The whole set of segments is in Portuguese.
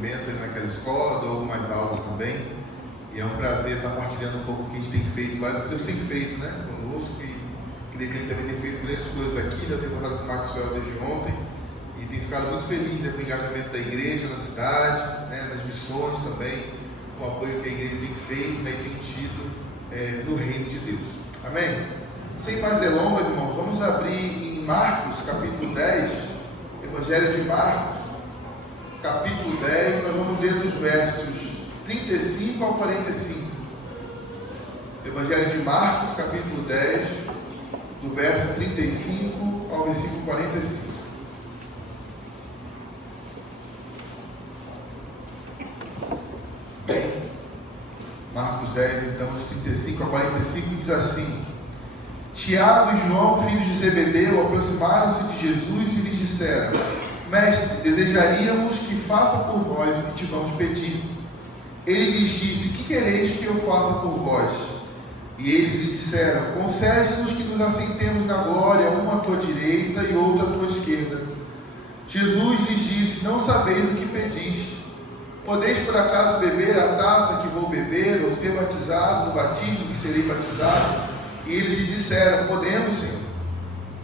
movimentos ali naquela escola, dou algumas aulas também. E é um prazer estar partilhando um pouco do que a gente tem feito lá, do que Deus tem feito, né, conosco. E queria que ele também tenha feito grandes coisas aqui, né? Eu tenho contato com o Maxwell desde ontem. E tenho ficado muito feliz, né, com o engajamento da igreja na cidade, né, nas missões também, com o apoio que a igreja tem feito, né, e tem tido no reino de Deus. Amém? Sem mais delongas, irmãos, vamos abrir em Marcos, capítulo 10, Evangelho de Marcos, capítulo 10, nós vamos ler dos versos 35 ao 45. Evangelho de Marcos, capítulo 10, do verso 35 ao versículo 45. Bem, Marcos 10, então, de 35 a 45, diz assim: Tiago e João, filhos de Zebedeu, aproximaram-se de Jesus e lhes disseram: Mestre, desejaríamos que faça por nós o que te vamos pedir. Ele lhes disse: Que quereis que eu faça por vós? E eles lhe disseram: Concede-nos que nos assentemos na glória, uma à tua direita e outra à tua esquerda. Jesus lhes disse: Não sabeis o que pedis. Podeis por acaso beber a taça que vou beber, ou ser batizado no batismo que serei batizado? E eles lhe disseram: Podemos, Senhor.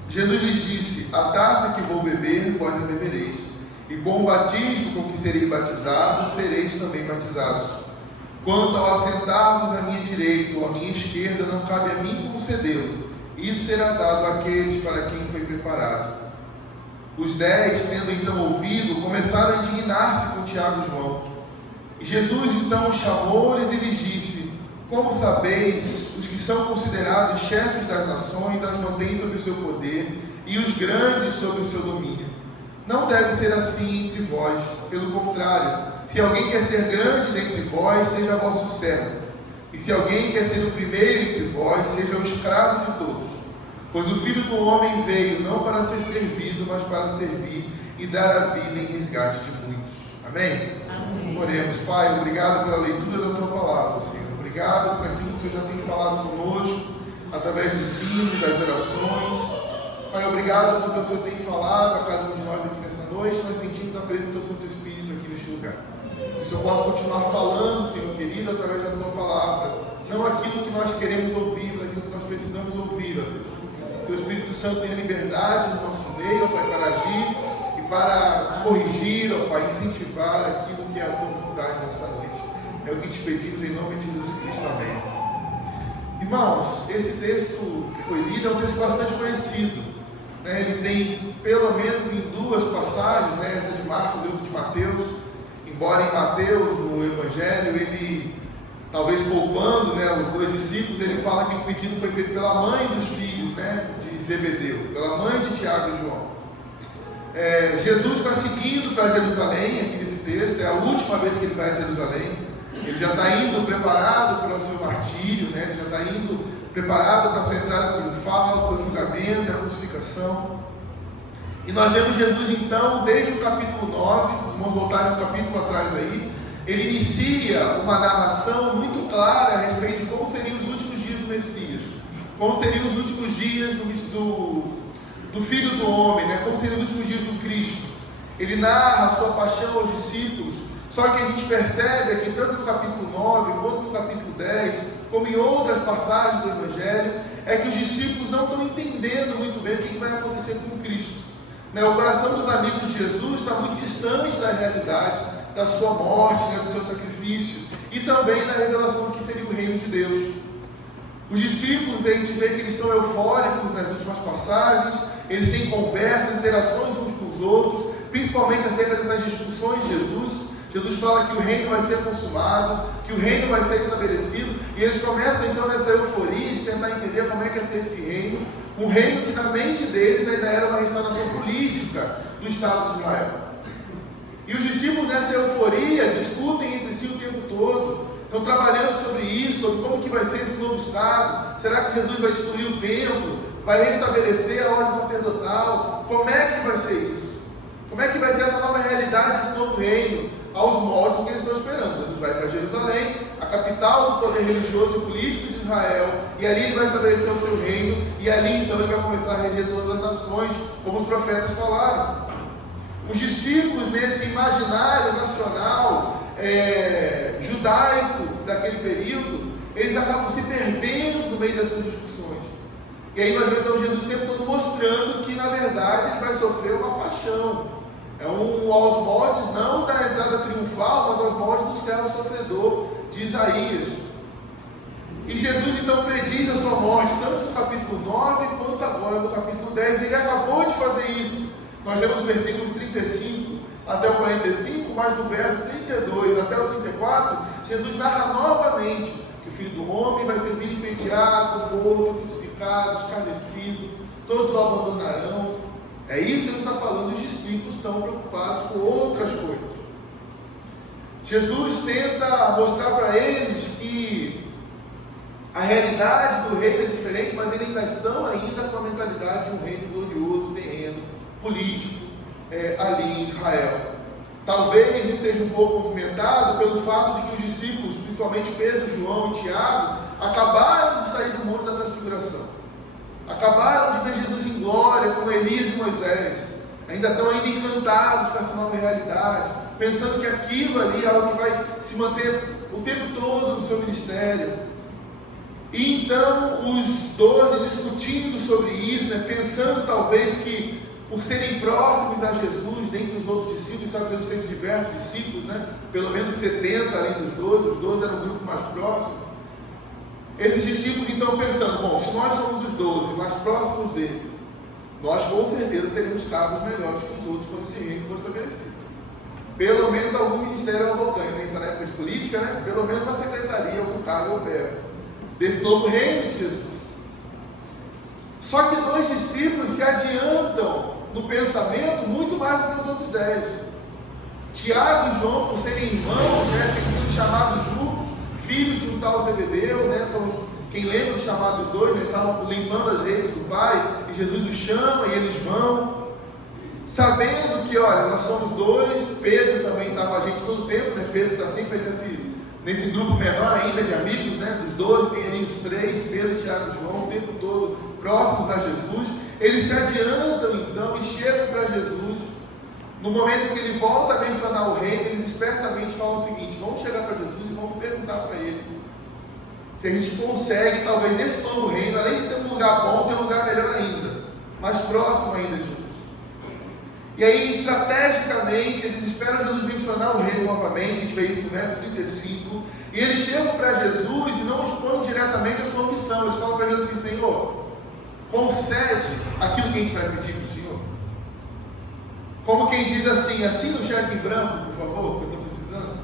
Jesus lhes disse: A taça que vou beber, vós a bebereis, e com o batismo com que serei batizado, sereis também batizados. Quanto ao assentar-vos à minha direita ou à minha esquerda, não cabe a mim concedê-lo. Isso será dado àqueles para quem foi preparado. Os 10, tendo então ouvido, começaram a indignar-se com Tiago e João. E Jesus então os chamou-lhes e lhes disse: Como sabeis, os que são considerados chefes das nações as mantêm sob o seu poder, e os grandes sob o seu domínio. Não deve ser assim entre vós. Pelo contrário, se alguém quer ser grande dentre vós, seja vosso servo. E se alguém quer ser o primeiro entre vós, seja o escravo de todos. Pois o Filho do Homem veio não para ser servido, mas para servir e dar a vida em resgate de muitos. Amém? Amém. Oremos. Pai, obrigado pela leitura da Tua Palavra, Senhor. Obrigado por aquilo que o Senhor já tem falado conosco, através dos hinos, das orações. Pai, obrigado por que o Senhor tem falado a cada um de nós aqui nessa noite. Nós sentimos a presença do Santo Espírito aqui neste lugar. Que o Senhor possa continuar falando, Senhor querido, através da Tua Palavra. Não aquilo que nós queremos ouvir, mas aquilo que nós precisamos ouvir, ó Deus. Que o Espírito Santo tenha liberdade no nosso meio, ó Pai, para agir e para corrigir, ó Pai, incentivar aquilo que é a Tua vontade nessa noite. É o que te pedimos em nome de Jesus Cristo. Amém. Irmãos, esse texto que foi lido é um texto bastante conhecido. Ele tem pelo menos em duas passagens, essa de Marcos e outra de Mateus. Embora em Mateus, no Evangelho, ele, talvez poupando os dois discípulos, ele fala que o pedido foi feito pela mãe dos filhos de Zebedeu, pela mãe de Tiago e João. Jesus está seguindo para Jerusalém, aqui nesse texto, é a última vez que ele vai a Jerusalém. Ele já está indo preparado para o seu martírio, ele já está indo preparado para a sua entrada triunfal, o seu julgamento, a crucificação. E nós vemos Jesus então, desde o capítulo 9, se vamos voltar um capítulo atrás aí, ele inicia uma narração muito clara a respeito de como seriam os últimos dias do Messias, como seriam os últimos dias do Filho do Homem, como seriam os últimos dias do Cristo. Ele narra a sua paixão aos discípulos. Só que a gente percebe aqui, tanto no capítulo 9, quanto no capítulo 10, como em outras passagens do Evangelho, é que os discípulos não estão entendendo muito bem o que vai acontecer com Cristo. O coração dos amigos de Jesus está muito distante da realidade da sua morte, do seu sacrifício, e também da revelação do que seria o reino de Deus. Os discípulos, a gente vê que eles estão eufóricos nas últimas passagens, eles têm conversas, interações uns com os outros, principalmente acerca dessas discussões de Jesus. Jesus fala que o reino vai ser consumado, que o reino vai ser estabelecido, e eles começam então nessa euforia de tentar entender como é que ia ser esse reino, um reino que na mente deles ainda era uma restauração política do Estado de Israel. E os discípulos nessa euforia discutem entre si o tempo todo, estão trabalhando sobre isso, sobre como que vai ser esse novo Estado. Será que Jesus vai destruir o templo? Vai restabelecer a ordem sacerdotal? Como é que vai ser isso? Como é que vai ser essa nova realidade desse novo reino? Aos moldes que eles estão esperando. Jesus vai para Jerusalém, a capital do poder religioso e político de Israel, e ali ele vai estabelecer o seu reino, e ali então ele vai começar a reger todas as nações, como os profetas falaram. Os discípulos, nesse imaginário nacional, judaico daquele período, eles acabam se perdendo no meio das suas discussões. E aí nós vemos então Jesus o tempo todo mostrando que na verdade ele vai sofrer uma paixão. É aos moldes não da entrada triunfal, mas aos moldes do servo sofredor de Isaías. E Jesus então prediz a sua morte, tanto no capítulo 9 quanto agora no capítulo 10. Ele acabou de fazer isso. Nós vemos os versículos 35 até o 45, mas no verso 32 até o 34, Jesus narra novamente que o Filho do Homem vai ser vilipendiado, morto, crucificado, escarnecido, todos o abandonarão. É isso que ele está falando, os discípulos estão preocupados com outras coisas. Jesus tenta mostrar para eles que a realidade do reino é diferente, mas eles ainda estão com a mentalidade de um reino glorioso, terreno, político, ali em Israel. Talvez isso seja um pouco movimentado pelo fato de que os discípulos, principalmente Pedro, João e Tiago, acabaram de sair do Monte da Transfiguração. Acabaram de ver Jesus em glória, com Elias e Moisés. Ainda estão encantados com essa nova realidade, pensando que aquilo ali é algo que vai se manter o tempo todo no seu ministério. E então os 12 discutindo sobre isso, pensando talvez que por serem próximos a Jesus, dentre os outros discípulos, sabe que Jesus teve diversos discípulos, pelo menos 70 além dos 12, os 12 eram o grupo mais próximo. Esses discípulos então pensando, bom, se nós somos os 12 mais próximos dele, nós com certeza teremos cargos melhores que os outros quando esse reino for estabelecido. Pelo menos algum ministério abocanha, isso na época de política, pelo menos uma secretaria, algum cargo opera desse novo reino de Jesus. Só que 2 discípulos se adiantam no pensamento muito mais do que os outros 10. Tiago e João, por serem irmãos, sendo chamados juntos, filhos de um tal Zebedeu, quem lembra dos chamados 2, eles estavam limpando as redes do Pai, e Jesus os chama e eles vão, sabendo que, olha, nós somos 2, Pedro também está com a gente todo o tempo, Pedro está sempre nesse grupo menor ainda de amigos, dos 12, tem ali os 3, Pedro, Tiago e João, o tempo todo próximos a Jesus. Eles se adiantam então e chegam para Jesus. No momento que ele volta a mencionar o reino, eles espertamente falam o seguinte: vamos chegar para Jesus e vamos perguntar para ele se a gente consegue, talvez nesse novo reino, além de ter um lugar bom, ter um lugar melhor ainda, mais próximo ainda de Jesus. E aí, estrategicamente, eles esperam Jesus mencionar o reino novamente. A gente vê isso no verso 35. E eles chegam para Jesus e não expõem diretamente a sua missão. Eles falam para Jesus assim: Senhor, concede aquilo que a gente vai pedir para o Senhor. Como quem diz assim: assina o cheque em branco, por favor, que eu estou precisando.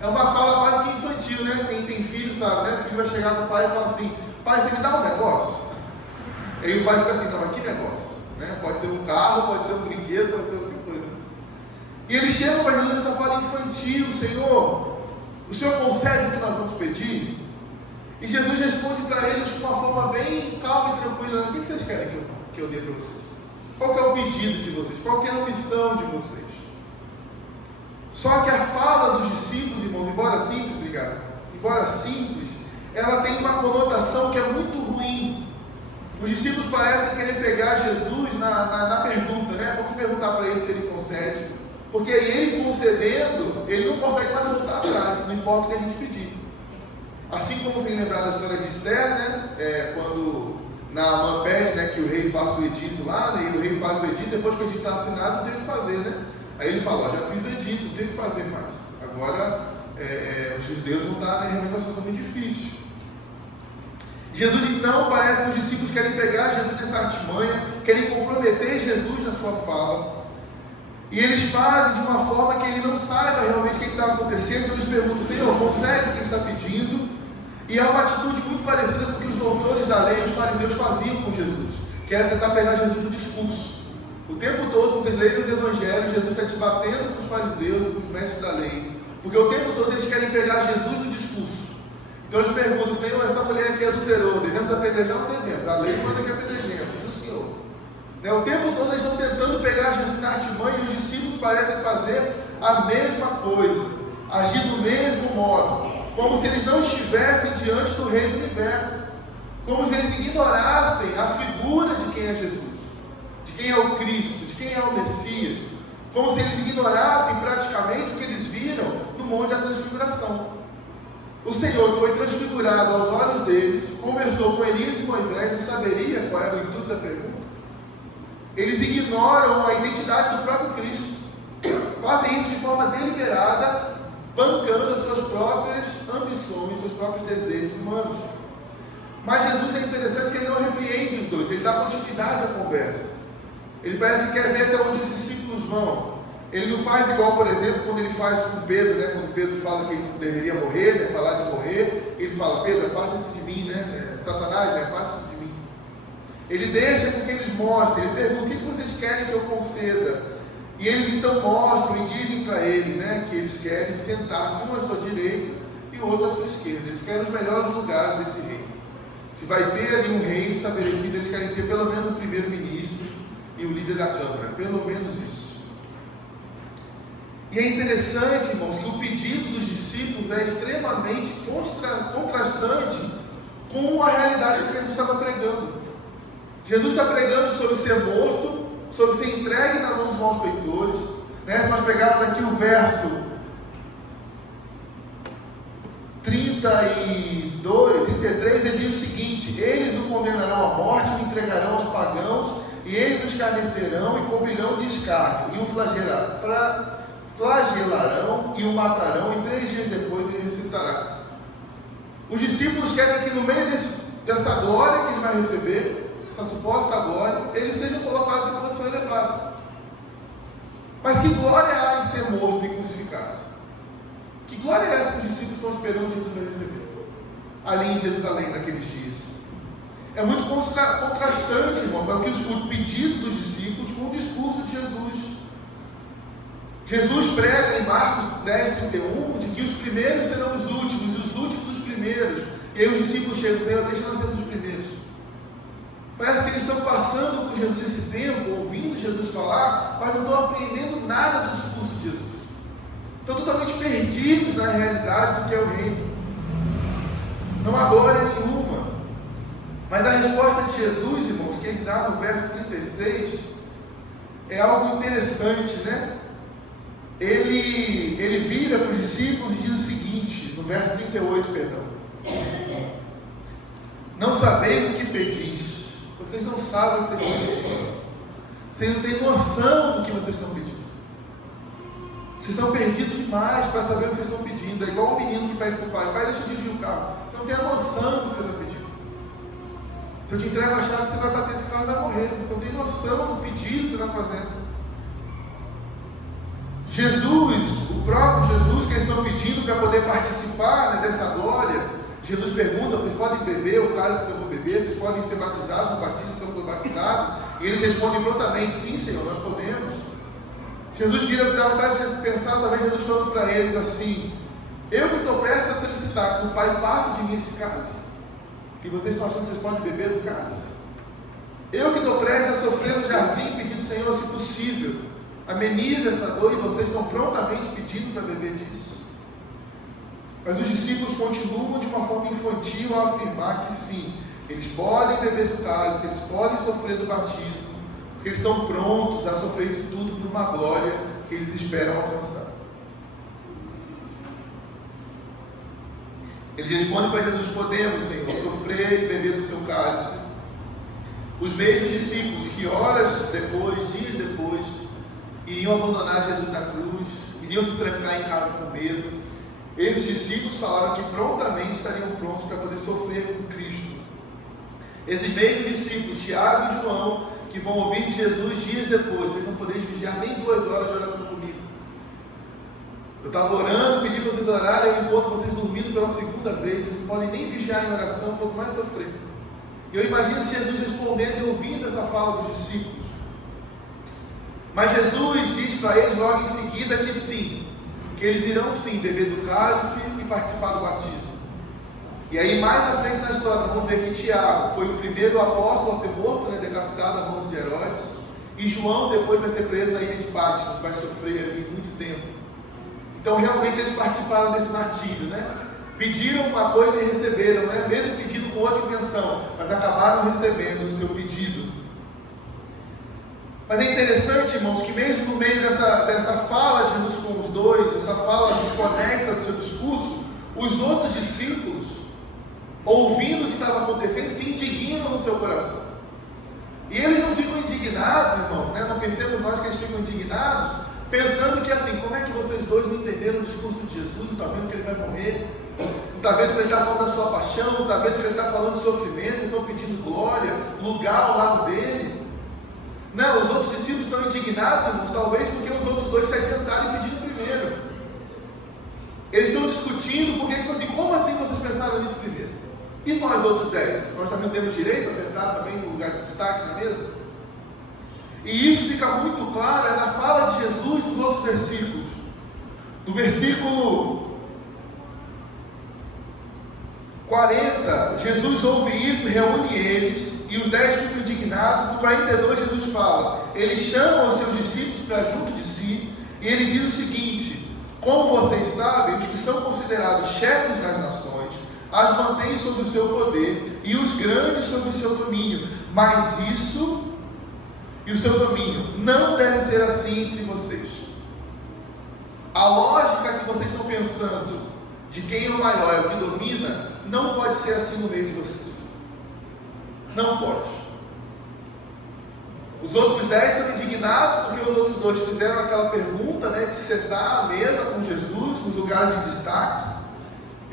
É uma fala quase que infantil, Quem tem filho sabe, O filho vai chegar para o pai e falar assim: pai, você me dá um negócio? E aí o pai fica assim: não, mas que negócio? Pode ser um carro, pode ser um brinquedo, pode ser qualquer coisa. E eles chegam para Jesus nessa fala infantil: Senhor, o Senhor concede o que nós vamos pedir? E Jesus responde para eles de uma forma bem calma e tranquila: o que vocês querem que eu dê para vocês? Qual que é o pedido de vocês? Qual que é a missão de vocês? Só que a fala dos discípulos, irmãos, embora simples, ela tem uma conotação que é muito ruim. Os discípulos parecem querer pegar Jesus na pergunta, Vamos perguntar para ele se ele concede. Porque aí ele concedendo, ele não consegue mais voltar atrás, não importa o que a gente pedir. Assim como vocês lembrar da história de Esther, quando Naamã pede, que o rei faça o edito lá, e o rei faz o edito, depois que o edito está assinado, não tem o que fazer, Aí ele fala: já fiz o edito, não tem o que fazer mais. Agora, os judeus vão estar realmente numa situação muito difícil. Jesus então, parece que os discípulos querem pegar Jesus nessa artimanha, querem comprometer Jesus na sua fala, e eles fazem de uma forma que ele não saiba realmente o que está acontecendo. Então eles perguntam: Senhor, consegue o que ele está pedindo? E é uma atitude muito parecida com o que os doutores da lei, os fariseus, faziam com Jesus, que era tentar pegar Jesus no discurso. O tempo todo, se vocês lerem os evangelhos, Jesus está debatendo com os fariseus e com os mestres da lei, porque o tempo todo eles querem pegar Jesus no discurso. Então eles perguntam: Senhor, essa mulher aqui adulterou, devemos apedrejar ou não devemos? A lei manda que apedrejemos, o Senhor. O tempo todo eles estão tentando pegar Jesus na artimanha, e os discípulos parecem fazer a mesma coisa, agir do mesmo modo, como se eles não estivessem diante do Rei do Universo, como se eles ignorassem a figura de quem é Jesus, de quem é o Cristo, de quem é o Messias, como se eles ignorassem praticamente o que eles viram no Monte Monte da Transfiguração. O Senhor foi transfigurado aos olhos deles, conversou com Elias e Moisés, não saberia qual era o intuito da pergunta. Eles ignoram a identidade do próprio Cristo, fazem isso de forma deliberada, bancando as suas próprias ambições, seus próprios desejos humanos. Mas Jesus é interessante que ele não repreende os dois, ele dá continuidade à conversa. Ele parece que quer ver até onde os discípulos vão. Ele não faz igual, por exemplo, quando ele faz com Pedro, né? Quando Pedro fala que ele deveria morrer, né? Falar de morrer, ele fala: Pedro, faça-se de mim, né? Satanás, né? Faça-se de mim. Ele deixa com que eles mostrem, ele pergunta: o que vocês querem que eu conceda? E eles então mostram e dizem para ele, né? Que eles querem sentar-se um à sua direita e o outro à sua esquerda. Eles querem os melhores lugares desse reino. Se vai ter ali um reino estabelecido, eles querem ser pelo menos o primeiro-ministro e o líder da Câmara, pelo menos isso. E é interessante, irmãos, que o pedido dos discípulos é extremamente contrastante com a realidade que Jesus estava pregando. Jesus está pregando sobre ser morto, sobre ser entregue na mão dos malfeitores. Né? Se nós pegarmos aqui o verso 32, 33, ele diz o seguinte: eles o condenarão à morte, o entregarão aos pagãos, e eles o escarnecerão e cobrirão de escárnio, e o flagelarão e o matarão, e 3 dias depois ele ressuscitará. Os discípulos querem que no meio dessa glória que ele vai receber, essa suposta glória, eles sejam colocados em posição elevada. Mas que glória há em ser morto e crucificado? Que glória é essa que os discípulos estão esperando Jesus vai receber ali em Jerusalém naqueles dias? É muito contrastante, irmãos, o pedido dos discípulos com o discurso de Jesus. Jesus prega em Marcos 10, 31, de que os primeiros serão os últimos, e os últimos os primeiros. E aí os discípulos chegam e dizem: deixa nós sermos os primeiros. Parece que eles estão passando por Jesus esse tempo, ouvindo Jesus falar, mas não estão aprendendo nada do discurso de Jesus. Estão totalmente perdidos na realidade do que é o reino. Não há glória nenhuma. Mas a resposta de Jesus, irmãos, que ele dá no verso 36, é algo interessante, né? Ele vira para os discípulos e diz o seguinte, no verso 38, perdão: não sabeis o que pedis. Vocês não sabem o que vocês estão pedindo. Vocês não têm noção do que vocês estão pedindo. Vocês estão perdidos demais para saber o que vocês estão pedindo. É igual um menino que pede para o pai: pai, deixa eu dirigir o carro. Você não tem a noção do que você está pedindo. Se eu te entrego a chave, você vai bater esse carro e vai morrer. Você não tem noção do pedido que você está fazendo. Jesus, o próprio Jesus que eles estão pedindo para poder participar, né, dessa glória, Jesus pergunta: vocês podem beber o cálice que eu vou beber? Vocês podem ser batizados no batismo que eu sou batizado? E eles respondem prontamente: sim, Senhor, nós podemos. Jesus vira, dá vontade de pensar, talvez Jesus falando para eles assim: eu que estou prestes a solicitar que o Pai passe de mim esse cálice, e vocês estão achando que vocês podem beber do cálice? Eu que estou prestes a sofrer no jardim, pedindo: Senhor, se possível, amenize essa dor, e vocês estão prontamente pedindo para beber disso. Mas os discípulos continuam de uma forma infantil a afirmar que sim, eles podem beber do cálice, eles podem sofrer do batismo, porque eles estão prontos a sofrer isso tudo por uma glória que eles esperam alcançar. Eles respondem para Jesus: podemos, Senhor, sofrer e beber do seu cálice. Os mesmos discípulos que horas depois, dias depois, iriam abandonar Jesus na cruz, iriam se trancar em casa com medo, esses discípulos falaram que prontamente estariam prontos para poder sofrer com Cristo. Esses mesmos discípulos, Tiago e João, que vão ouvir de Jesus dias depois: vocês não podem vigiar nem 2 horas de oração comigo. Eu estava orando, pedi para vocês orarem, eu encontro vocês dormindo pela segunda vez. Vocês não podem nem vigiar em oração, quanto mais sofrer. E eu imagino se Jesus respondendo e ouvindo essa fala dos discípulos. Mas Jesus diz para eles logo em seguida que sim, que eles irão sim beber do cálice e participar do batismo. E aí mais à frente na história, vamos ver que Tiago foi o primeiro apóstolo a ser morto, né, decapitado a mão de Herodes, e João depois vai ser preso na ilha de Patmos, vai sofrer ali muito tempo. Então realmente eles participaram desse martírio, né? Pediram uma coisa e receberam, né? Mesmo pedido com outra intenção, mas acabaram recebendo o seu pedido. Mas é interessante, irmãos, que mesmo no meio dessa fala de Jesus com os dois, essa fala desconexa do Os outros discípulos, ouvindo o que estava acontecendo, se indignam no seu coração. E eles não ficam indignados, irmãos, né? Não pensemos nós que eles ficam indignados, pensando que assim, como é que vocês dois não entenderam o discurso de Jesus? Não está vendo que ele vai morrer? Não está vendo que ele está falando da sua paixão? Não está vendo que ele está falando de sofrimento? Vocês estão pedindo glória, lugar ao lado dele? Não, os outros discípulos estão indignados, irmãos, talvez porque os outros dois se adiantaram e pediram primeiro. Eles estão discutindo porque, tipo assim, como assim vocês pensaram nisso primeiro? E nós outros 10? Nós também temos direito a sentar também no lugar de destaque na mesa? E isso fica muito claro na fala de Jesus nos outros versículos. No versículo 40, Jesus ouve isso, reúne eles, e os 10 ficam indignados. No 42, Jesus fala, ele chama os seus discípulos para junto de si, e ele diz o seguinte: como vocês sabem, os que são considerados chefes das nações as mantêm sob o seu poder, e os grandes sob o seu domínio, mas isso e o seu domínio não deve ser assim entre vocês. A lógica que vocês estão pensando de quem é o maior, é o que domina, não pode ser assim no meio de vocês. Não pode. Os outros 10 estão indignados porque os outros 2 fizeram aquela pergunta, né, de se sentar à mesa com Jesus, nos lugares de destaque.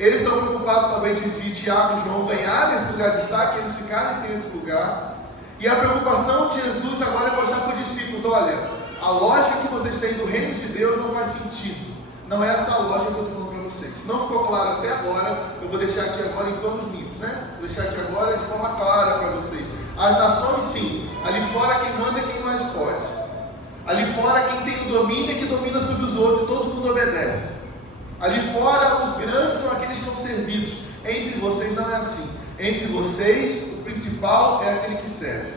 Eles estão preocupados também de Tiago e João ganharem esse lugar de destaque, eles ficarem sem esse lugar. E a preocupação de Jesus agora é mostrar para os discípulos: olha, a lógica que vocês têm do reino de Deus não faz sentido. Não é essa a lógica que eu estou falando para vocês. Se não ficou claro até agora, eu vou deixar aqui agora em planos limpos, né? Vou deixar aqui agora de forma clara para vocês. As nações, sim. Ali fora quem manda é quem mais pode. Ali fora quem tem o domínio é que domina sobre os outros, e todo mundo obedece. Ali fora os grandes são aqueles que são servidos. Entre vocês não é assim. Entre vocês, o principal é aquele que serve.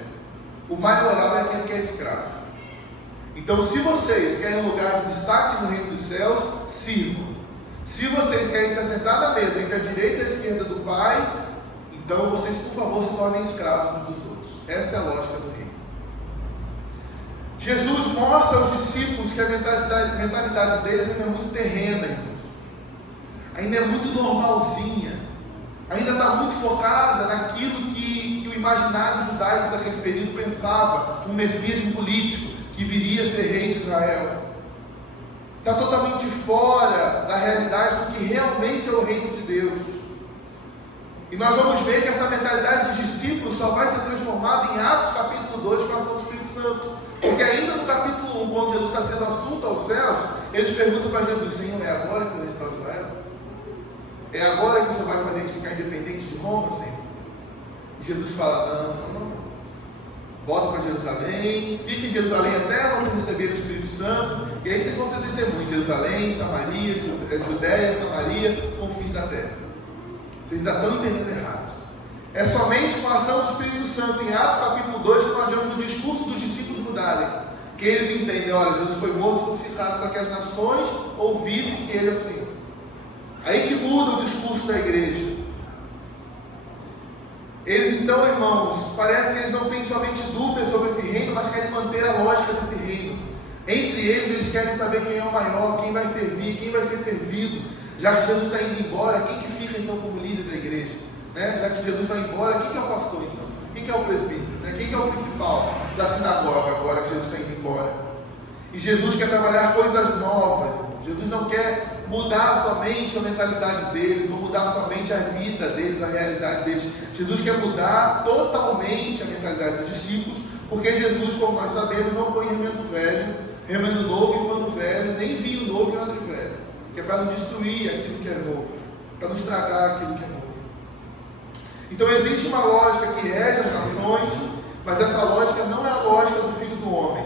O maioral é aquele que é escravo. Então, se vocês querem um lugar de destaque no reino dos céus, sirvam. Se vocês querem se assentar na mesa entre a direita e a esquerda do Pai, então vocês, por favor, se tornem escravos uns dos outros. Essa é a lógica do reino. Jesus mostra aos discípulos que a mentalidade deles ainda é muito terrena, irmãos. Ainda é muito normalzinha. Ainda está muito focada naquilo que o imaginário judaico daquele período pensava, um Messias político que viria a ser rei de Israel. Está totalmente fora da realidade do que realmente é o reino de Deus. E nós vamos ver que essa mentalidade dos discípulos só vai ser transformada em Atos capítulo 2 com a ação do Espírito Santo. Porque ainda no capítulo 1, quando Jesus está sendo assunto aos céus, eles perguntam para Jesus: Senhor, é agora que você restaura Israel? É agora que você vai fazer a gente ficar independente de Roma, Senhor? E Jesus fala: não. Volta para Jerusalém, fica em Jerusalém até você receber o Espírito Santo, e aí tem como ser testemunho: Jerusalém, Samaria, Judéia, Samaria, confins da terra. Vocês ainda estão entendendo errado. É somente com a ação do Espírito Santo em Atos capítulo 2 que nós vemos o discurso dos discípulos mudarem, que eles entendem: olha, Jesus foi morto, crucificado para que as nações ouvissem que Ele é o Senhor. Aí que muda o discurso da igreja. Eles então, irmãos, parece que eles não têm somente dúvidas sobre esse reino, mas querem manter a lógica desse reino. Entre eles querem saber quem é o maior, quem vai servir, quem vai ser servido. Já que Jesus está indo embora, quem que fica então como líder da igreja? Né? Já que Jesus vai embora, quem que é o pastor então? Quem que é o presbítero? Né? Quem que é o principal da sinagoga agora que Jesus está indo embora? E Jesus quer trabalhar coisas novas, irmãos. Jesus não quer mudar somente a mentalidade deles, ou mudar somente a vida deles, a realidade deles. Jesus quer mudar totalmente a mentalidade dos discípulos, porque Jesus, como nós sabemos, não põe remendo novo em pano velho, nem vinho novo em odre velho, que é para não destruir aquilo que é novo, para não estragar aquilo que é novo. Então existe uma lógica que rege as nações, mas essa lógica não é a lógica do Filho do Homem.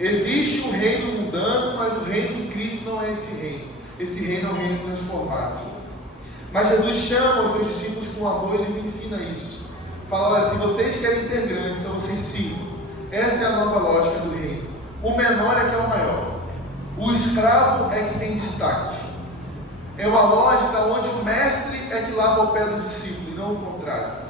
Existe um reino mundano, mas o reino de Cristo não é esse reino. Esse reino é um reino transformado. Mas Jesus chama os seus discípulos com amor e lhes ensina isso. Fala: olha, se vocês querem ser grandes, então vocês sirvam. Essa é a nova lógica do reino. O menor é que é o maior. O escravo é que tem destaque. É uma lógica onde o mestre é que lava o pé do discípulo, e não o contrário.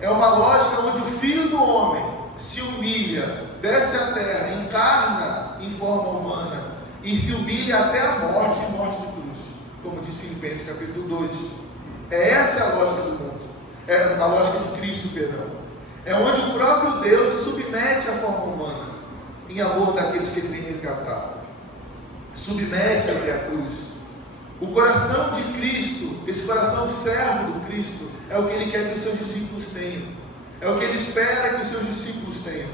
É uma lógica onde o Filho do Homem se humilha, desce à terra, encarna em forma humana e se humilha até a morte, e morte de cruz, como diz Filipenses. Filipenses capítulo 2. Essa é a lógica do mundo. É a lógica de Cristo, perdão. É onde o próprio Deus se submete à forma humana, em amor daqueles que Ele tem resgatado. Submete até a cruz. O coração de Cristo, esse coração servo do Cristo, é o que Ele quer que os seus discípulos tenham. É o que Ele espera que os seus discípulos tenham.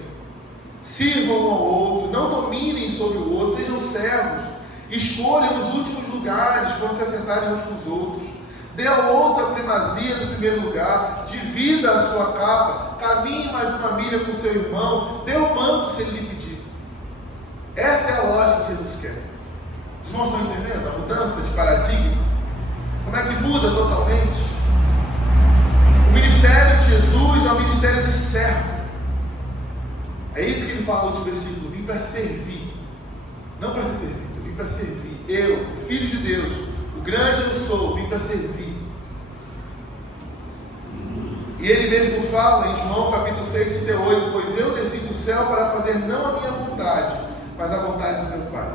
Sirvam um ao outro, não dominem sobre o outro, sejam servos. Escolham os últimos lugares quando se assentarem uns com os outros. Dê ao outro a primazia do primeiro lugar. Divida a sua capa. Caminhe mais uma milha com o seu irmão. Dê o manto se ele lhe pedir. Essa é a lógica que Jesus quer. Os irmãos estão entendendo a mudança de paradigma? Como é que muda totalmente? O ministério de Jesus é um ministério de servo. É isso que ele fala no último versículo. Vim para servir. Não para ser servido, eu vim para servir. Eu, o Filho de Deus, o grande eu sou, vim para servir. E ele mesmo fala em João capítulo 6:38, pois eu desci do céu para fazer não a minha vontade, mas a vontade do meu Pai.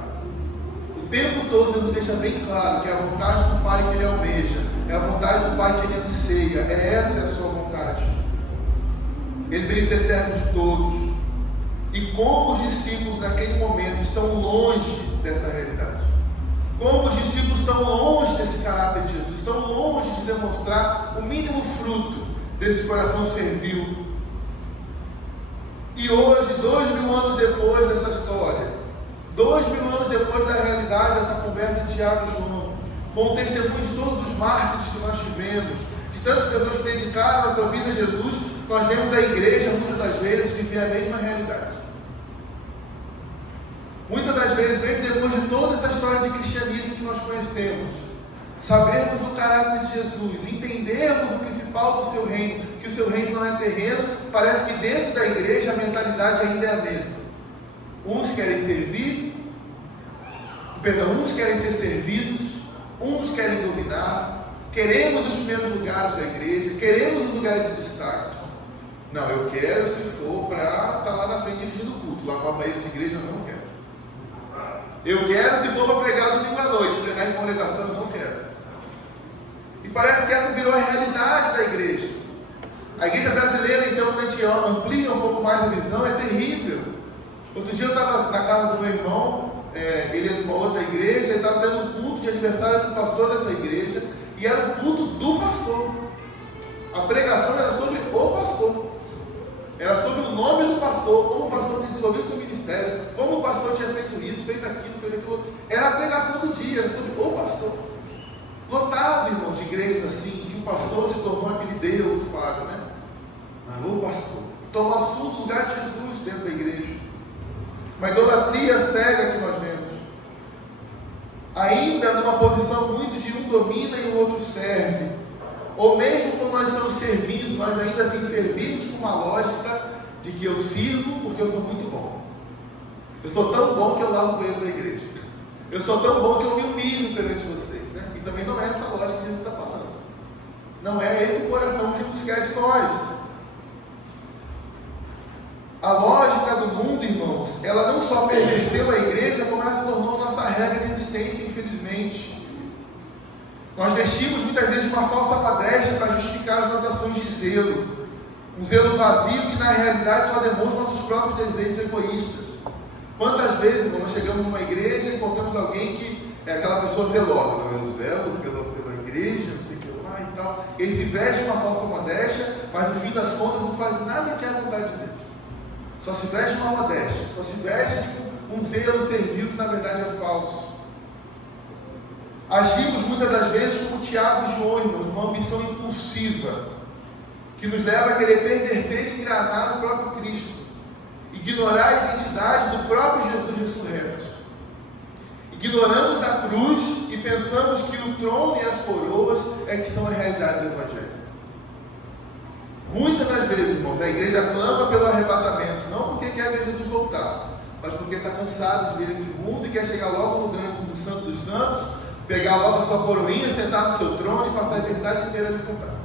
O tempo todo Jesus deixa bem claro que é a vontade do Pai que ele almeja, é a vontade do Pai que ele anseia, essa é a sua vontade. Ele veio ser servo de todos. E como os discípulos naquele momento estão longe dessa realidade, como os discípulos estão longe desse caráter de Jesus, estão longe de demonstrar o mínimo fruto desse coração servil. E hoje, 2000 anos depois dessa história, 2000 anos depois da realidade dessa conversa de Tiago e João, com o testemunho de todos os mártires que nós tivemos, de tantas pessoas que dedicaram a sua vida a Jesus, nós vemos a igreja muitas das vezes viver a mesma realidade. Muitas das vezes, mesmo depois de toda essa história de cristianismo que nós conhecemos, sabermos o caráter de Jesus, entendermos o principal do seu reino, que o seu reino não é terreno, parece que dentro da igreja a mentalidade ainda é a mesma. Uns querem ser servidos, uns querem dominar, queremos os primeiros lugares da igreja, queremos os lugares de destaque. Não, eu quero se for para estar lá na frente dirigindo o culto, lavar o banheiro de igreja eu não quero. Eu quero se for para pregar domingo à noite, pregar em congregação eu não quero. E parece que essa virou a realidade da igreja. A igreja brasileira, então, quando a gente amplia um pouco mais a visão, é terrível. Outro dia eu estava na casa do meu irmão, ele é de uma outra igreja, ele estava tendo um culto de aniversário do pastor dessa igreja, e era o culto do pastor. A pregação era sobre o pastor. Era sobre o nome do pastor, como o pastor tinha desenvolvido seu ministério, como o pastor tinha feito isso, feito aquilo, feito aquilo. Era a pregação do dia, era sobre o pastor. Lotado, irmãos, de igrejas assim, que o pastor se tornou aquele Deus quase, né? Mas o pastor tomou assunto no lugar de Jesus dentro da igreja. Uma idolatria cega que nós vemos. Ainda numa posição muito de um domina e o outro serve. Ou mesmo quando nós estamos servindo, nós ainda assim servimos com uma lógica de que eu sirvo porque eu sou muito bom. Eu sou tão bom que eu lavo o banheiro da igreja. Eu sou tão bom que eu me humilho perante vocês, né? E também não é essa lógica que Jesus está falando. Não é esse o coração que Jesus quer de nós. A lógica do mundo, irmãos, ela não só perverteu a igreja, como ela se tornou nossa regra de existência, infelizmente. Nós vestimos muitas vezes uma falsa modéstia para justificar as nossas ações de zelo. Um zelo vazio que na realidade só demonstra nossos próprios desejos egoístas. Quantas vezes, irmão, nós chegamos numa igreja e encontramos alguém que é aquela pessoa zelosa, não é o zelo pela igreja, não sei o que lá e tal. Ele se veste uma falsa modéstia, mas no fim das contas não faz nada que é a vontade de Deus. Só se veste uma modéstia, só se veste um zelo servil que na verdade é falso. Agimos muitas das vezes como Tiago e João, irmãos, uma ambição impulsiva, que nos leva a querer perverter e enganar o próprio Cristo, ignorar a identidade do próprio Jesus ressurreto. Ignoramos a cruz e pensamos que o trono e as coroas é que são a realidade do Evangelho. Muitas das vezes, irmãos, a igreja clama pelo arrebatamento, não porque quer ver Jesus voltar, mas porque está cansado de ver esse mundo e quer chegar logo no grande, no Santo dos Santos, pegar logo a sua coroinha, sentar no seu trono e passar a eternidade inteira ali sentado.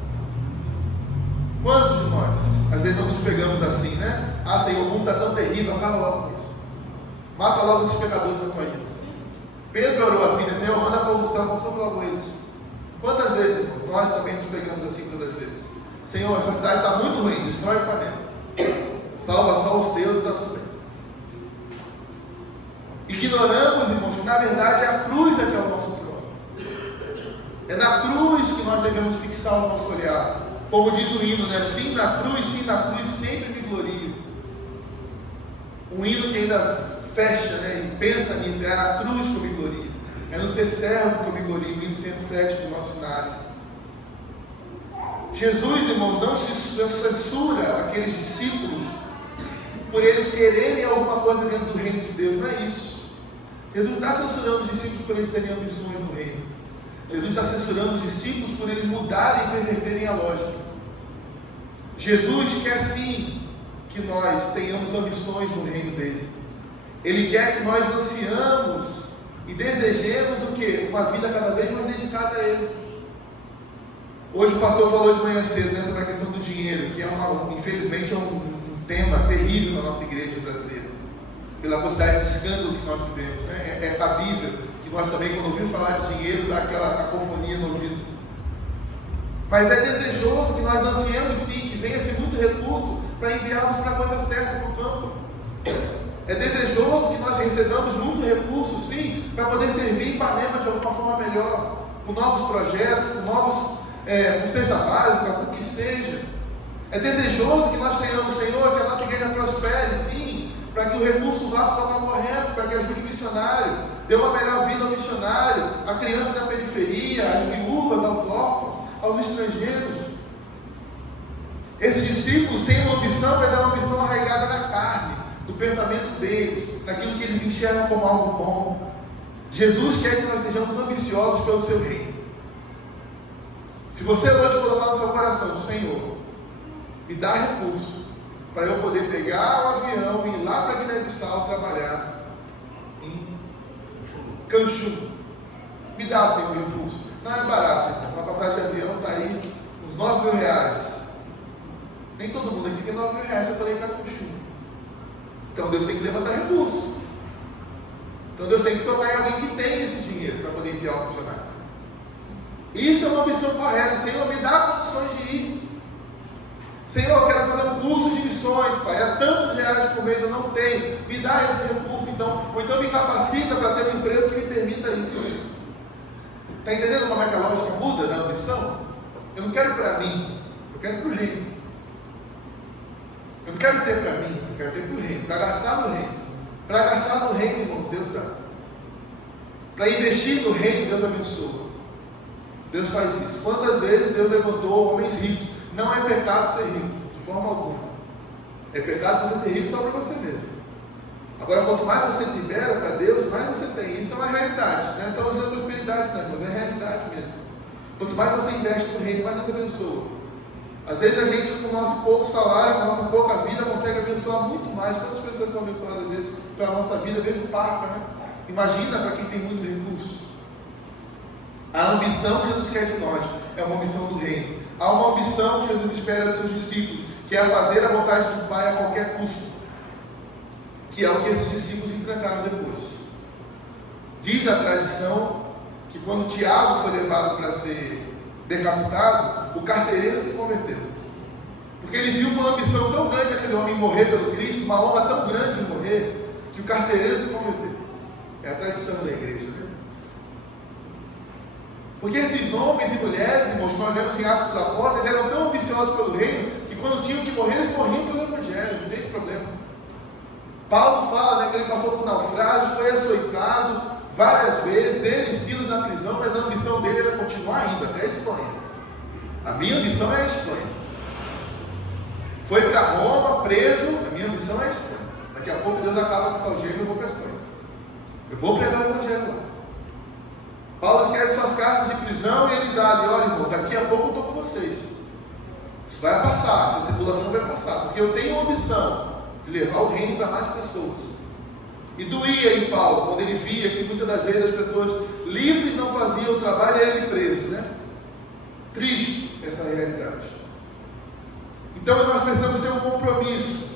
Quantos de nós, às vezes, não nos pegamos assim, né? Ah, Senhor, o mundo está tão terrível, acaba logo com isso. Mata logo esses pecadores da tua vida, Senhor. Pedro orou assim, né? Senhor, manda fogo do céu, consome logo eles. Quantas vezes, irmão, nós também nos pegamos assim todas as vezes? Senhor, essa cidade está muito ruim, destrói o planeta. Salva só os teus e está tudo bem. Ignoramos, irmãos, que na verdade a cruz é que é o nosso trono. É na cruz que nós devemos fixar o nosso olhar. Como diz o hino, né? Sim na cruz, sempre me glorio. Um hino que ainda fecha, né? E pensa nisso, é na cruz que eu me glorio. É no ser servo que eu me glorio. O hino 107 do nosso cenário. Jesus, irmãos, não censura aqueles discípulos por eles quererem alguma coisa dentro do reino de Deus. Não é isso. Jesus não está censurando os discípulos por eles terem ambições no reino. Jesus está censurando os discípulos por eles mudarem e perverterem a lógica. Jesus quer sim que nós tenhamos ambições no reino dele. Ele quer que nós ansiamos e desejemos o quê? Uma vida cada vez mais dedicada a ele. Hoje o pastor falou de manhã cedo, né, sobre a questão do dinheiro, que infelizmente é um tema terrível na nossa igreja brasileira, pela quantidade de escândalos que nós vivemos, né? É cabível que nós também, quando ouvimos falar de dinheiro, dá aquela cacofonia no ouvido. Mas é desejoso que nós ansiemos sim, que venha-se muito recurso para enviarmos para a coisa certa para o campo. É desejoso que nós recebamos muito recurso sim, para poder servir Ipanema de alguma forma melhor, com novos projetos, com cesta básica, com o que seja. É desejoso que nós tenhamos, Senhor, que a nossa igreja prospere, sim, para que o recurso vá para o local correto, para que ajude o missionário, dê uma melhor vida ao missionário, a criança da periferia, as viúvas, aos órfãos, aos estrangeiros. Esses discípulos têm uma ambição, mas é uma ambição arraigada na carne, do pensamento deles, naquilo que eles enxergam como algo bom. Jesus quer que nós sejamos ambiciosos pelo seu reino. Se você hoje colocar no seu coração, Senhor, me dá recurso para eu poder pegar o avião e ir lá para Guiné-Bissau trabalhar em Canchu. Me dá, Senhor, recurso. Não é barato, irmão. Uma passagem de avião está aí uns 9 mil reais. Nem todo mundo aqui tem 9 mil reais para poder ir para Canchu. Então Deus tem que levantar recurso. Então Deus tem que tocar em alguém que tem esse dinheiro para poder enviar o missionário. Isso é uma missão correta. Senhor, me dá condições de ir. Senhor, eu quero fazer um curso de missões, Pai. É tantos reais por mês, eu não tenho. Me dá esse recurso, então. Ou então me capacita para ter um emprego que me permita isso. Está entendendo como é que a lógica muda da ambição? Eu não quero para mim, eu quero para o reino. Eu não quero ter para mim, eu quero ter para o reino. Para gastar no reino. Para gastar no reino, irmãos, Deus dá. Para investir no reino, Deus abençoa. Deus faz isso. Quantas vezes Deus levantou homens ricos? Não é pecado ser rico, de forma alguma. É pecado você ser rico só para você mesmo. Agora, quanto mais você libera para Deus, mais você tem. Isso é uma realidade. Não está usando prosperidade, não, mas é realidade mesmo. Quanto mais você investe no reino, mais Deus abençoa. Às vezes a gente, com o nosso pouco salário, com a nossa pouca vida, consegue abençoar muito mais. Quantas pessoas são abençoadas vezes pela nossa vida, mesmo parca, né? Imagina para quem tem muito recurso. A ambição que Jesus quer de nós é uma ambição do reino. Há uma ambição que Jesus espera dos seus discípulos, que é fazer a vontade do Pai a qualquer custo, que é o que esses discípulos enfrentaram depois. Diz a tradição que quando Tiago foi levado para ser decapitado, o carcereiro se converteu, porque ele viu uma ambição tão grande aquele homem morrer pelo Cristo, uma honra tão grande de morrer, que o carcereiro se converteu. É a tradição da igreja, né? Porque esses homens e mulheres, irmãos, que nós vemos em Atos dos Apóstolos, eles eram tão ambiciosos pelo reino, que quando tinham que morrer, eles morriam pelo Evangelho, não tem esse problema. Paulo fala, né, que ele passou por naufrágios, foi açoitado várias vezes, ele e Silas na prisão, mas a ambição dele era continuar indo até a Espanha. A minha ambição é a Espanha. Foi para Roma, preso, a minha ambição é a Espanha. Daqui a pouco Deus acaba com essa algema e eu vou para a Espanha. Eu vou pregar o Evangelho lá. Paulo escreve suas cartas de prisão e ele dá ali, olha, irmão, daqui a pouco eu estou com vocês. Isso vai passar, essa tribulação vai passar, porque eu tenho a ambição de levar o reino para mais pessoas. E doía em Paulo, quando ele via que muitas das vezes as pessoas livres não faziam o trabalho e ele preso, né? Triste essa realidade. Então nós precisamos ter um compromisso,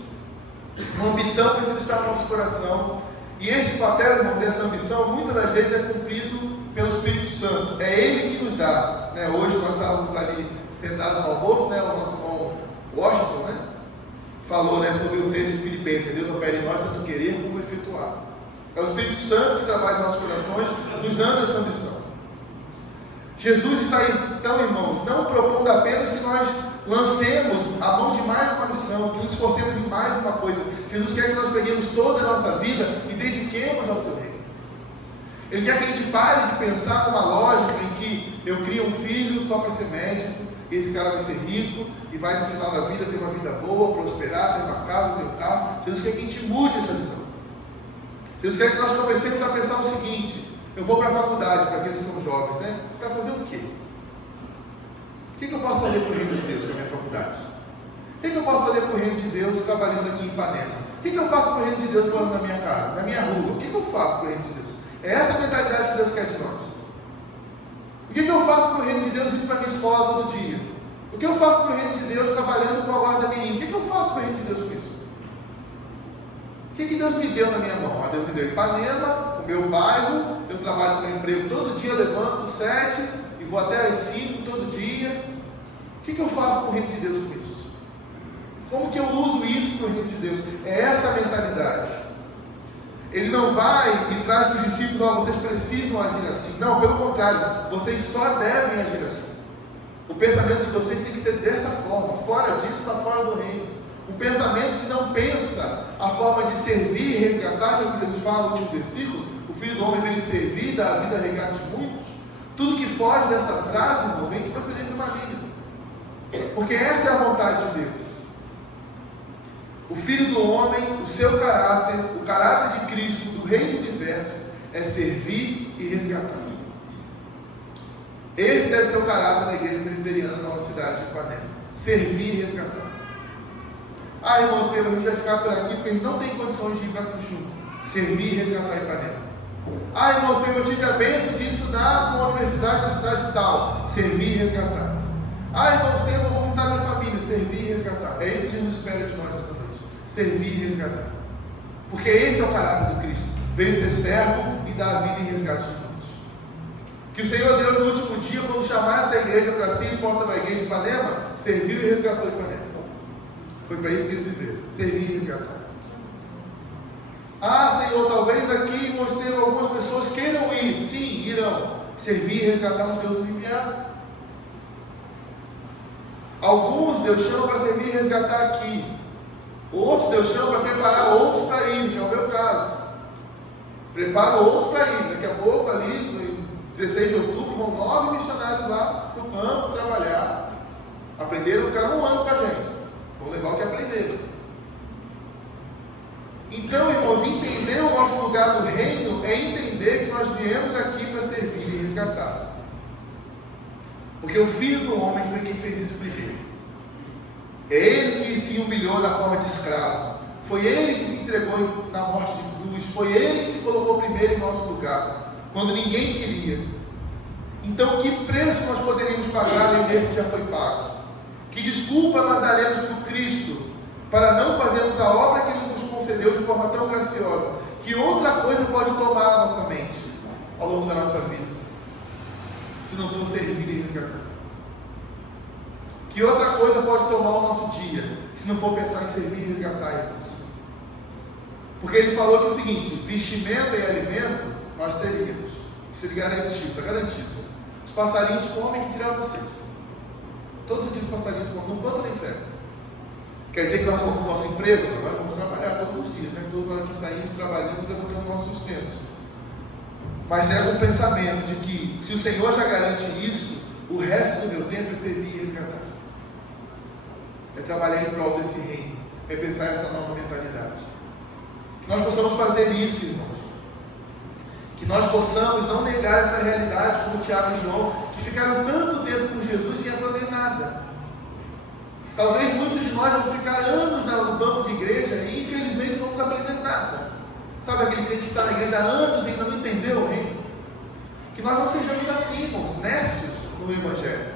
uma ambição precisa estar no nosso coração, e esse papel, irmão, dessa ambição, muitas das vezes é cumprido pelo Espírito Santo. É Ele que nos dá. Né? Hoje nós estávamos ali sentados no almoço, né? O nosso irmão Washington, né? Falou, né, sobre o texto de Filipenses. Deus opera em nós tanto querer como efetuar. É o Espírito Santo que trabalha em nossos corações, nos dando essa missão. Jesus está então, irmãos, não propondo apenas que nós lancemos a mão de mais uma missão, que nos esforcemos em mais uma coisa. Jesus quer que nós peguemos toda a nossa vida e dediquemos ao seu reino. Ele quer que a gente pare de pensar numa lógica em que eu crio um filho só para ser médico, esse cara vai ser rico e vai no final da vida ter uma vida boa, prosperar, ter uma casa, ter um carro. Jesus quer que a gente mude essa visão. Jesus quer que nós comecemos a pensar o seguinte: eu vou para a faculdade, para aqueles que são jovens, né? Para fazer o quê? O que eu posso fazer para o reino de Deus com a minha faculdade? O que eu posso fazer para o reino de Deus trabalhando aqui em Ipanema? O que eu faço para o reino de Deus morando na minha casa, na minha rua? O que eu faço para o reino de Deus? É essa a mentalidade que Deus quer de nós. O que eu faço para o reino de Deus indo para a minha escola todo dia? O que eu faço para o reino de Deus trabalhando com a guarda mirim? O que eu faço para o reino de Deus com isso? O que Deus me deu na minha mão? Deus me deu Ipanema, o meu bairro, eu trabalho no meu emprego todo dia, eu levanto às 7 e vou até às 5 todo dia. O que eu faço para o reino de Deus com isso? Como que eu uso isso para o reino de Deus? É essa a mentalidade. Ele não vai e traz para os discípulos: vocês precisam agir assim. Não, pelo contrário, vocês só devem agir assim. O pensamento de vocês tem que ser dessa forma. Fora disso, está fora do reino. Um pensamento que não pensa a forma de servir e resgatar, que é o que Jesus fala no último versículo: o Filho do Homem veio servir, dar a vida a resgate de muitos. Tudo que foge dessa frase, irmão, vem de procedência maligna. Porque essa é a vontade de Deus. O Filho do Homem, o seu caráter, o caráter de Cristo, do Rei do Universo, é servir e resgatar. Esse deve ser o caráter da igreja presbiteriana na nossa cidade de Ipanema: servir e resgatar. Irmãos, a gente vai ficar por aqui porque a gente não tem condições de ir para Cuxu. Servir e resgatar Ipanema. Irmãos, eu tive a bênção de estudar numa universidade da cidade tal. Servir e resgatar. Irmãos, eu vou visitar minha família. Servir e resgatar. É isso que Jesus espera de nós nessa noite: servir e resgatar. Porque esse é o caráter do Cristo: veio ser servo e dar a vida em resgate de muitos. Que o Senhor Deus, no último dia, quando chamar essa igreja para si, porta da igreja de Ipanema, serviu e resgatou Ipanema. Foi para isso que eles viveram: servir e resgatar. Senhor, talvez aqui mostremos algumas pessoas queiram ir. Sim, irão. Servir e resgatar os deuses enviados. Alguns Deus chama para servir e resgatar aqui. Outros Deus chama para preparar outros para ir, que é o meu caso. Preparo outros para ir. Daqui a pouco, ali, no 16 de outubro, vão 9 missionários lá para o campo trabalhar. Aprenderam a ficar 1 ano com a gente. Vão levar o que aprenderam. Então, irmãos, entender o nosso lugar no reino é entender que nós viemos aqui para servir e resgatar. Porque o Filho do Homem foi quem fez isso primeiro. É Ele que se humilhou na forma de escravo. Foi Ele que se entregou na morte de cruz. Foi Ele que se colocou primeiro em nosso lugar, quando ninguém queria. Então, que preço nós poderíamos pagar além desse que já foi pago? Que desculpa nós daremos para o Cristo para não fazermos a obra que Ele nos concedeu de forma tão graciosa? Que outra coisa pode tomar a nossa mente ao longo da nossa vida, se não for servir e resgatar? Que outra coisa pode tomar o nosso dia, se não for pensar em servir e resgatar, irmãos? Porque Ele falou que é o seguinte: vestimenta e alimento nós teríamos. Isso Ele garantiu, está garantido. Os passarinhos comem, que dirá vocês? Todo dia os passarinhos comem, não quanto nem certo. Quer dizer que nós vamos para o nosso emprego? Nós vamos trabalhar todos os dias, né? Todos nós aqui saímos, trabalhamos, levantando o nosso sustento. Mas é um pensamento de que, se o Senhor já garante isso, o resto do meu tempo é servir e resgatar. É trabalhar em prol desse reino. É pensar essa nova mentalidade. Que nós possamos fazer isso, irmãos. Que nós possamos não negar essa realidade, como Tiago e João, que ficaram tanto tempo com Jesus sem aprender nada. Talvez muitos de nós vamos ficar anos no banco de igreja e infelizmente não vamos aprender nada. Sabe aquele crente que está na igreja há anos e ainda não entendeu o reino? Que nós não sejamos assim, irmãos, nécios no Evangelho,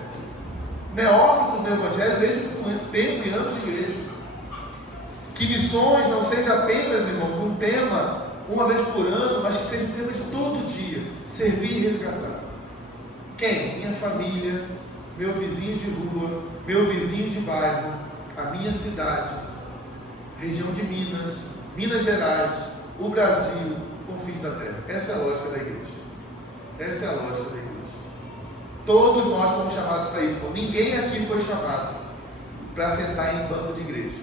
neófitos no Evangelho, desde tempo e anos de igreja. Que missões não seja apenas, irmãos, um tema uma vez por ano, mas que seja um tema de todo dia: servir e resgatar. Quem? Minha família, meu vizinho de rua, meu vizinho de bairro, a minha cidade, região de Minas, Minas Gerais, o Brasil, o confins da terra. Essa é a lógica da igreja. Essa é a lógica da igreja. Todos nós fomos chamados para isso. Ninguém aqui foi chamado para sentar em banco de igreja.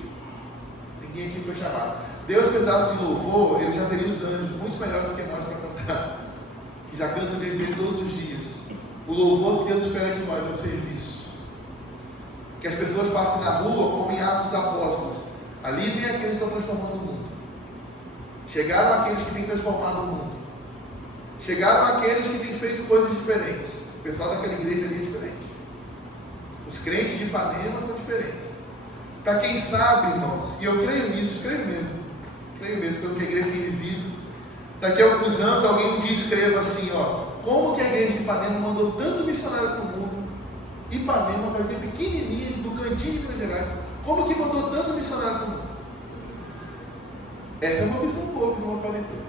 Ninguém aqui foi chamado. Deus precisasse de louvor, ele já teria os anjos muito melhores do que nós para cantar, que já cantam o dele todos os dias. O louvor que Deus espera de nós é o serviço. Que as pessoas passem na rua como em Atos dos Apóstolos. Ali vem aqueles que estão transformando o mundo. Chegaram aqueles que têm transformado o mundo. Chegaram aqueles que têm feito coisas diferentes. O pessoal daquela igreja ali é diferente. Os crentes de Ipanema são diferentes. Para quem sabe, irmãos, e eu creio nisso, creio mesmo pelo que a igreja tem vivido, daqui a alguns anos alguém um dia escreva assim, como que a igreja de Ipanema mandou tanto missionário para o mundo? Ipanema fazia pequenininha, do cantinho de Minas Gerais, como que mandou tanto missionário para o mundo? Essa é uma missão boa que não podem ter.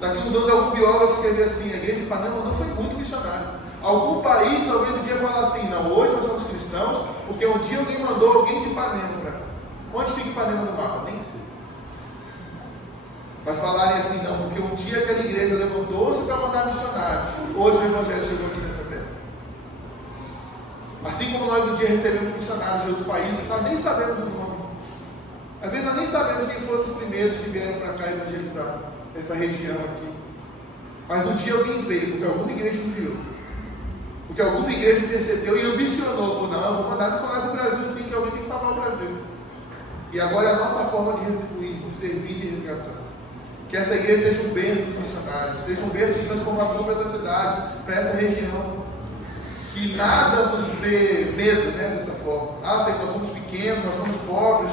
Daqui a uns anos algum biógrafo escrever assim, a igreja de Ipanema não foi muito missionário. Algum país talvez um dia fala assim, não, hoje nós somos cristãos, porque um dia alguém mandou alguém de Ipanema para cá. Onde fica Ipanema no mapa? Nem sei. Mas falarem assim, não, porque um dia aquela igreja levantou-se para mandar missionários. Hoje o evangelho chegou aqui nessa terra. Assim como nós um dia recebemos missionários de outros países, nós nem sabemos o nome. Às vezes nós nem sabemos quem foram os primeiros que vieram para cá evangelizar essa região aqui. Mas um dia alguém veio, porque alguma igreja enviou. Porque alguma igreja intercedeu e ambicionou, falou, não, eu vou mandar missionário do Brasil sim, que alguém tem que salvar o Brasil. E agora é a nossa forma de retribuir, por servir e resgatar. Que essa igreja seja um berço de missionários, seja um berço de transformação para essa cidade, para essa região. Que nada nos dê medo, dessa forma. Senhor, nós somos pequenos, nós somos pobres.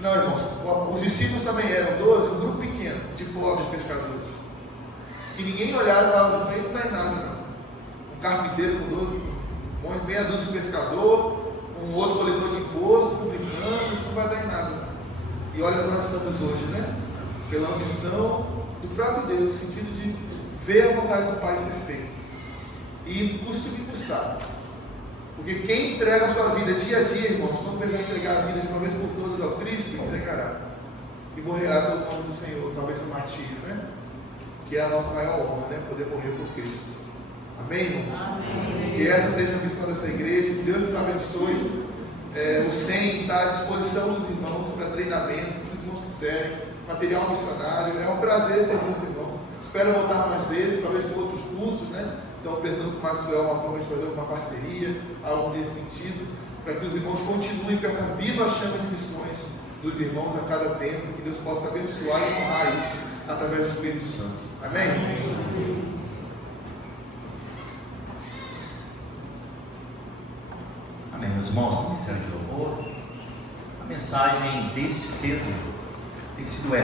Não, irmãos, os discípulos também eram 12, um grupo pequeno de pobres pescadores. Que ninguém olhava e falava, isso aí não dá em nada, não. Um carpinteiro com 12, meia dúzia de pescador, um outro coletor de imposto, publicano, isso não vai dar em nada. Não. E olha onde nós estamos hoje, Pela ambição do próprio Deus, no sentido de ver a vontade do Pai ser feita. E custe o que custar. Porque quem entrega a sua vida dia a dia, irmãos, quando precisar entregar a vida de uma vez por todas ao Cristo, entregará. E morrerá pelo nome do Senhor, talvez no martírio, Que é a nossa maior honra, poder morrer por Cristo. Amém, irmãos? Amém. Que essa seja a missão dessa igreja, que Deus nos abençoe. O SEM está à disposição dos irmãos para treinamento, se os irmãos quiserem, material missionário. É um prazer servir os irmãos. Espero voltar mais vezes, talvez com outros cursos, Então, pensando com o Maxwell, uma forma de fazer uma parceria, algo nesse sentido, para que os irmãos continuem com essa viva chama de missões dos irmãos a cada tempo, que Deus possa abençoar e honrar isso através do Espírito Santo. Amém? Amém, meus irmãos, ministério de louvor. A mensagem desde cedo tem sido